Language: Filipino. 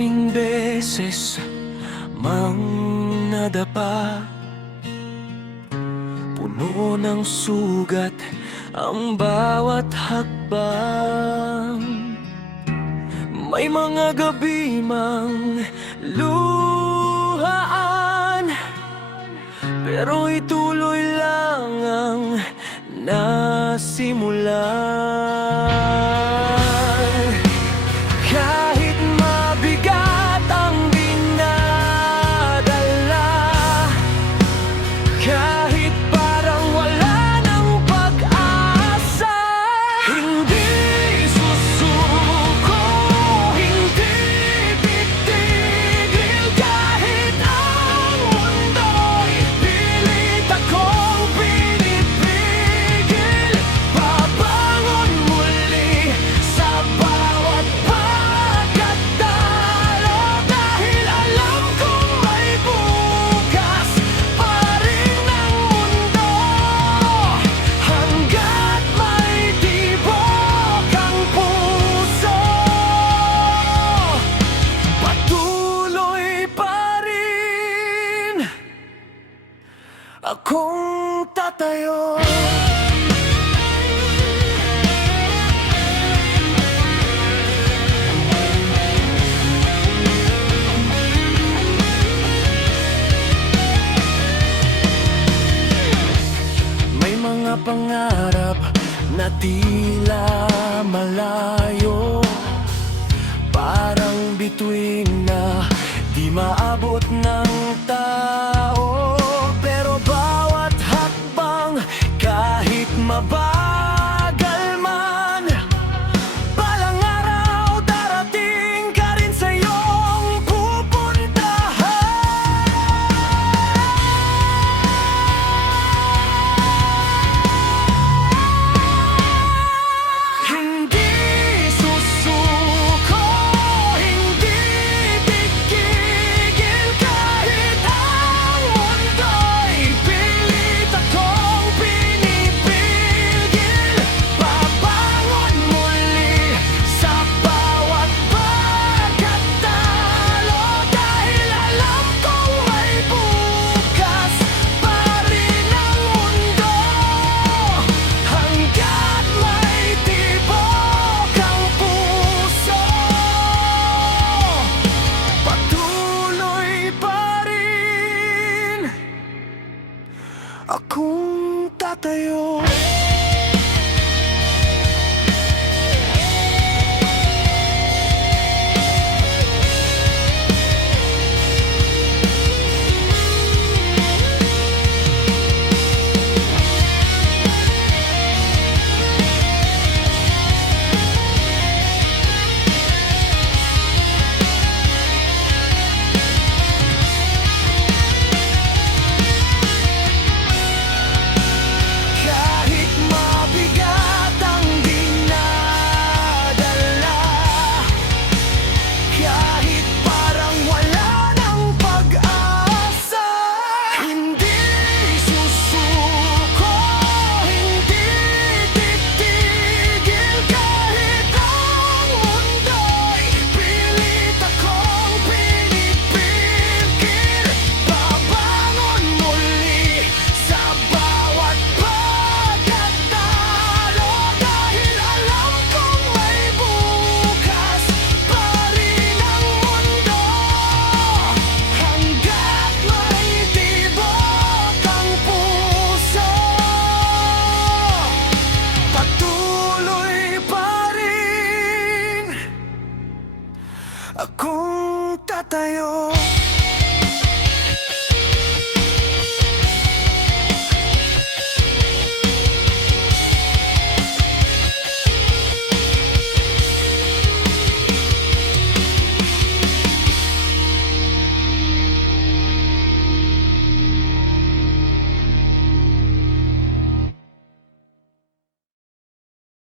Maraming beses mang nadapa, puno ng sugat ang bawat hakbang. May mga gabi mang luhaan, pero ituloy lang ang nasimulan. Kahit mabigat ang dinadala, kahit parang wala ng pag-asa, hindi susuko, hindi titigil. Kahit ang mundo'y pilit akong pinipigil, babangon muli sa bawat pagkatalo. Dahil alam kong may bukas pa rin ang mundo, hanggat may tibok ang puso. Patuloy pa rin akong tatayo. May mga pangarap na tila malayo, parang bituin na di maabot ng tao. Pero bawat hakbang, kahit mabagal man, balang araw darating ka rin sa iyong pupuntahan. Hindi susuko, hindi titigil. Kahit ang mundo'y pilit akong pinipigil, babangon muli sa bawat pagkatalo. Dahil alam kong may bukas pa rin ang mundo, hanggat may tibok ang puso. Patuloy pa rin akong tatayo. Kahit mabigat ang dinadala, kahit parang wala ng pag-asa, hindi susuko, hindi titigil. Kahit ang mundo'y pilit akong pinipigil, babangon muli sa bawat pagkatalo. Dahil alam kong may bukas pa rin ang mundo, hanggat may tibok ang puso. Patuloy pa rin akong tatayo.